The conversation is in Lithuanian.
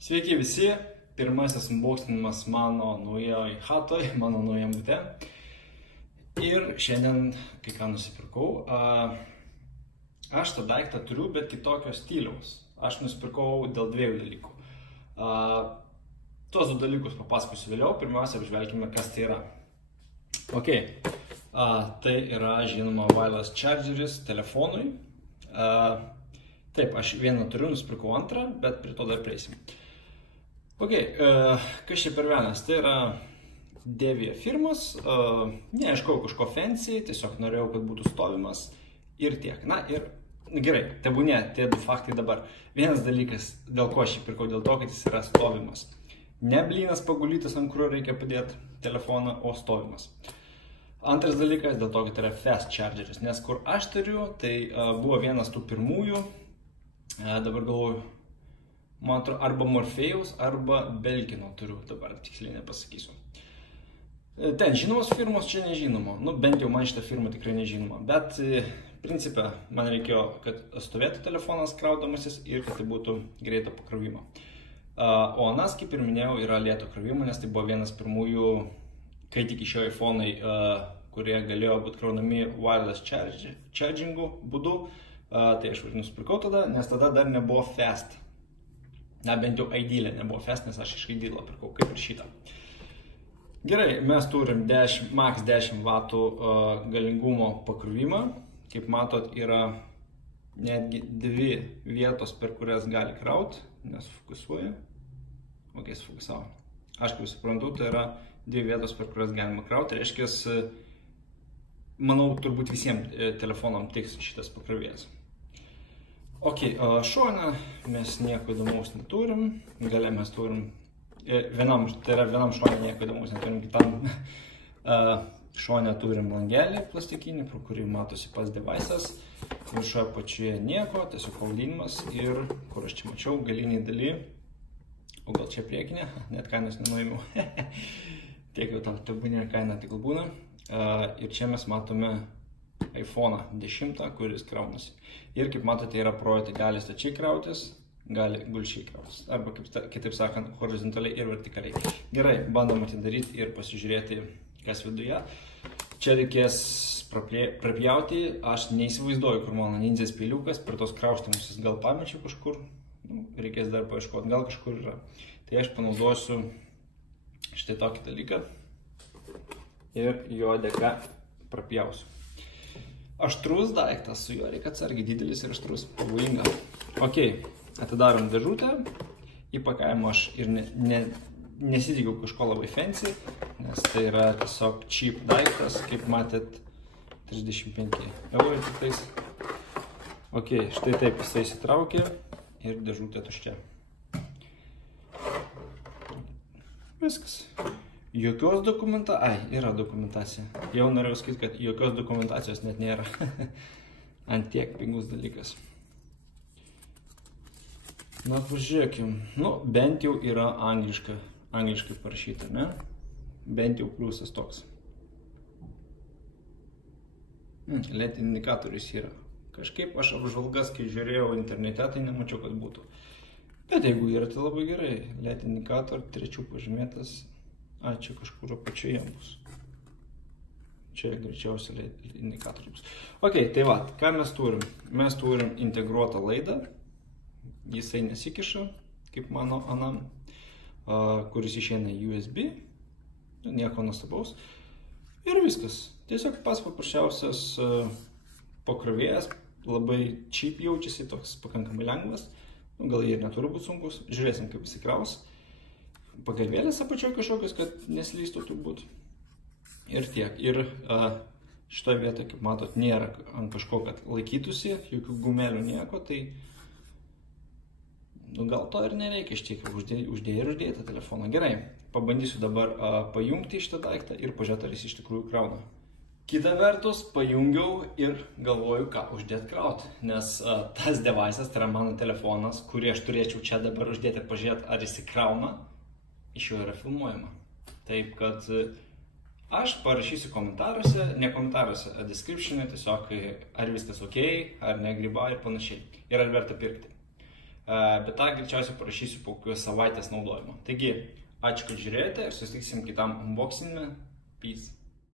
Sveiki visi, pirmasis unboxinimas mano naujoj hatoj, mano naujam bute. Ir šiandien kai ką nusipirkau. Aš tą daiktą turiu, bet kitokio stiliaus. Aš nusipirkau dėl dviejų dalykų. Tuos du dalykus papasakosiu vėliau, pirmiausia apžvelkime, kas tai yra. Ok, tai yra žinoma wireless chargeris telefonui. Taip, aš vieną turiu, nusipirkau antrą, bet prie to dar prieisim. Ok, kas čia per vienas? Tai yra Devia firmos, neaiškau kažko fancy, tiesiog norėjau, kad būtų stovimas ir tiek. Na ir gerai, tebūnė, tie du faktai dabar. Vienas dalykas, dėl ko aš jį pirkau, dėl to, kad jis yra stovimas. Ne blynas pagulytas, ant kurio reikia padėti telefoną, o stovimas. Antras dalykas, dėl to, kad yra fast chargeris, nes kur aš turiu, tai buvo vienas tų pirmųjų, dabar galvoju, man atrodo, arba Morpheus, arba Belkino turiu, dabar tiksliai nepasakysiu. Ten žinomos firmos, čia nežinoma, nu bent jau man šitą firmą tikrai nežinoma, bet principe man reikėjo, kad stovėtų telefonas kraudamasis ir kad tai būtų greito pakrovimo. O anas, kaip ir minėjau, yra lėto krovimo, nes tai buvo vienas pirmųjų, kai tik išėjo iPhone'ai, kurie galėjo būti kraunami wireless chargingu būdu, tai aš nusipirkau tada, nes tada dar nebuvo fast. Na, bent jau idealė nebuvo fast, nes aš iš idealą pirkau, kaip ir šitą. Gerai, mes turim max 10 vatų galingumo pakrovimą. Kaip matot, yra netgi dvi vietos, per kurias gali krauti, nesufokusuoja. Ok, sufokusavo. Aš kaip suprantu, tai yra dvi vietos, per kurias galima krauti. Reiškia, manau, turbūt visiems telefonam tiks šitas pakrovėjas. Ok, šone mes nieko įdomaus neturim, gale mes turim, tai yra vienam šone nieko įdomaus neturim, kitam šone turim langelį plastikinį, pro kurį matosi pats device'as, viršoje pačioje nieko, tiesiog pavadinimas ir, kur aš čia mačiau, galinį daly, o gal čia priekinė, net kainos nenuėmiau, tiek jau tam tebūnė kaina tik būna, ir čia mes matome iPhone 10, kuris kraunasi. Ir kaip matote, yra projektai, gali stačiai krautis, gali gulčiai krautis. Arba kitaip sakant, horizontaliai ir vertikaliai. Gerai, bandom atidaryti ir pasižiūrėti, kas viduje. Čia reikės prapjauti. Aš neįsivaizduoju, kur mano nindzės peiliukas, per tos kraustimus jis gal pamečiau kažkur. Reikės dar paieškoti, gal kažkur yra. Tai aš panaudosiu štai tokį dalyką ir jo dėka prapjausiu. Aštrus daiktas, su juo reikia atsargiai, didelis ir aštrus, pavojinga. Ok, atidarom dėžutę, įpakavimo aš ir nesitikiu kažko labai fancy, nes tai yra tiesiog cheap daiktas, kaip matėt, 35 eurų tiktais. Ok, štai taip jisai įsitraukė ir dėžutė tuščia. Viskas. Jokios yra dokumentacija. Jau norėjau sakyti, kad jokios dokumentacijos net nėra. Ant tiek pigus dalykas. Na, pažiūrėkim. Nu, bent jau yra angliškai parašyta, ne? Bent jau pliusas toks. LED indikatorius yra. Kažkaip aš apžvalgas, kai žiūrėjau internete, tai nemačiau, kad būtų. Bet jeigu yra, tai labai gerai. LED indikator, trečių pažymėtas. Čia kažkur apačioje bus. Čia greičiausiai LED indikatoriai bus. Ok, tai va, ką mes turim? Mes turim integruotą laidą. Jisai nesikiša, kaip mano anam, kuris išeina į USB. Nieko nuostabaus. Ir viskas. Tiesiog pats paprasčiausias pakrovėjas. Labai cheap jaučiasi, toks pakankamai lengvas. Gal jie ir neturi būti sunkus. Žiūrėsim, kaip įsikraus. Pagalvėlės apačioje kažkokios, kad neslystų turbūt. Ir tiek. Ir šitoje vietoje, kaip matot, nėra ant kažko, kad laikytųsi, jokių gumelių nieko, tai gal to ir nereikia iš tiek. Uždėjai tą telefoną. Gerai, pabandysiu dabar pajungti šitą daiktą ir pažiūrėti, ar jis iš tikrųjų krauna. Kita vertus, pajungiau ir galvoju, ką uždėti krauti, nes tas device'as, tai yra mano telefonas, kurį aš turėčiau čia dabar uždėti ir pažiūrėti, ar jis krauna. Iš jo yra filmuojama. Taip, kad aš parašysiu komentaruose, ne komentaruose, description'e, tiesiog ar viskas ok, ar negryba ir panašiai. Ir ar verta pirkti. bet tą greičiausiai parašysiu po kokios savaitės naudojimo. Taigi, ačiū, kad žiūrėjote ir susitiksim kitam unboxing'e. Peace.